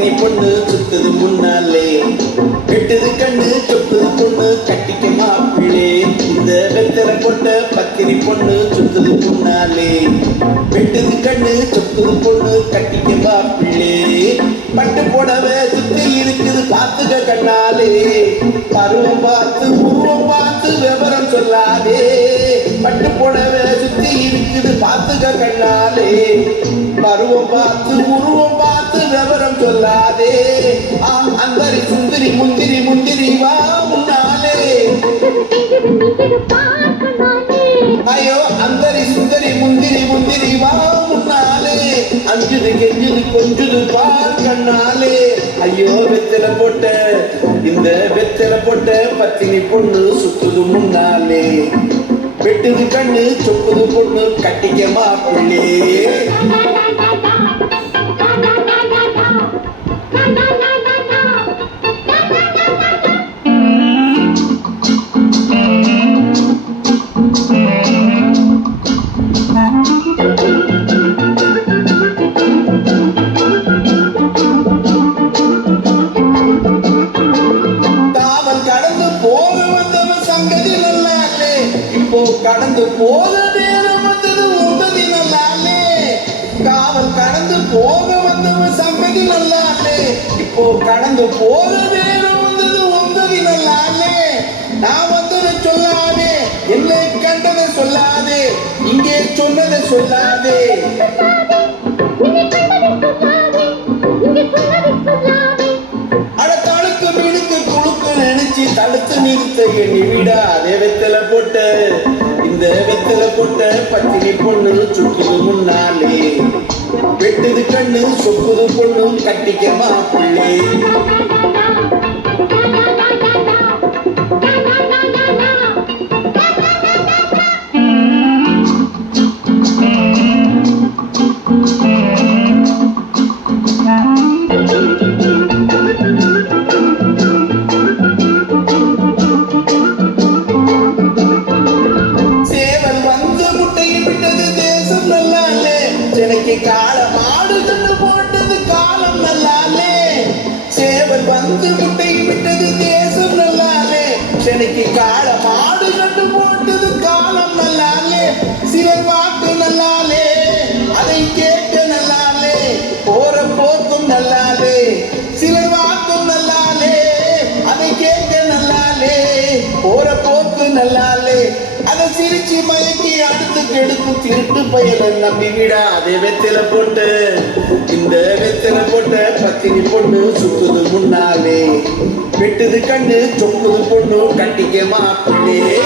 பத்தினி பொண்ணு சுத்துது முன்னாலே. கெட்டது கண்ணு சொப்புது பொண்ணு கட்டிக்க மாப்பிள்ளே. இந்த வெத்தலை பொட்ட பத்தினி பொண்ணு சுத்துது முன்னாலே. வெட்டுது கண்ணு சொப்புது பொண்ணு கட்டிக்க மாப்பிள்ளே. பட்டு புடவை சுத்தி இருக்குது பார்த்துக்க கண்ணாலே. பருவம் பார்த்து உருவம் பார்த்து விவரம் சொல்லாதே. பட்டு புடவை சுத்தி இருக்குது பார்த்துக்க கண்ணாலே. பருவம் பார்த்து உருவம் பார்த்து சொல்லாதே. ஆ அந்தரி சுந்தரி முந்திரி முந்திரி வா முன்னாலே ஐயோ அந்தரி சுந்தரி முந்திரி முந்திரி வா முன்னாலே அஞ்சுது கெஞ்சுது கொஞ்சுது பார் கண்ணாலே. ஐயோ வெத்தலை போட்ட இந்த வெத்தலை போட்ட பத்தினி பொண்ணு சுத்துது முன்னாலே. வெட்டுது கண்ணு சொப்புது பொண்ணு கட்டிக்க மாப்பிள்ளே. போக நேரம் வந்தது உங்கதி நல்லாலே காவல் கடந்து போக வந்தவன் சங்கதி நல்லாலே இப்போ கடந்து போக நேரம் வந்தது உங்கதி நல்லாலே நான் வந்ததை சொல்லாதே. என்னை கண்டதை சொல்லாதே. இங்கே சொன்னதை சொல்லாதே. அட குழுக்கு தடுத்து நிறுத்த எண்ணி அதே வெத்தலை போட்ட. இந்த வெத்தலை போட்ட பத்தினி பொண்ணு சுற்றுது முன்னாலே. வெட்டுது கண்ணு சொப்புது பொண்ணு கட்டிக்க மாப்பிள்ளை. இன்னைக்கு காலம் மாடு கண்டு போட்டது காலம் நல்லாலே. சேவல் வந்து முட்டை விட்டது தேசம் நல்லாலே. எனக்கு காலம் மாடு கண்டு போட்டது காலம் நல்லாலே. சிலர் வாக்கு நல்லாலே. அதை கேட்க நல்லாலே. போற போக்கும் நல்லாலே. அதை சிரிச்சு மயக்கி அடுத்து கெடுத்து திருட்டு பயல நம்பி விடா அதே வெத்தில போட்டு இந்த வெத்தில போட்ட பத்தினி பொண்ணு சுத்துது முன்னாலே. வெட்டுது கண்ணு சொக்குது பொண்ணு கட்டிக்கமா மாப்பிள்ளே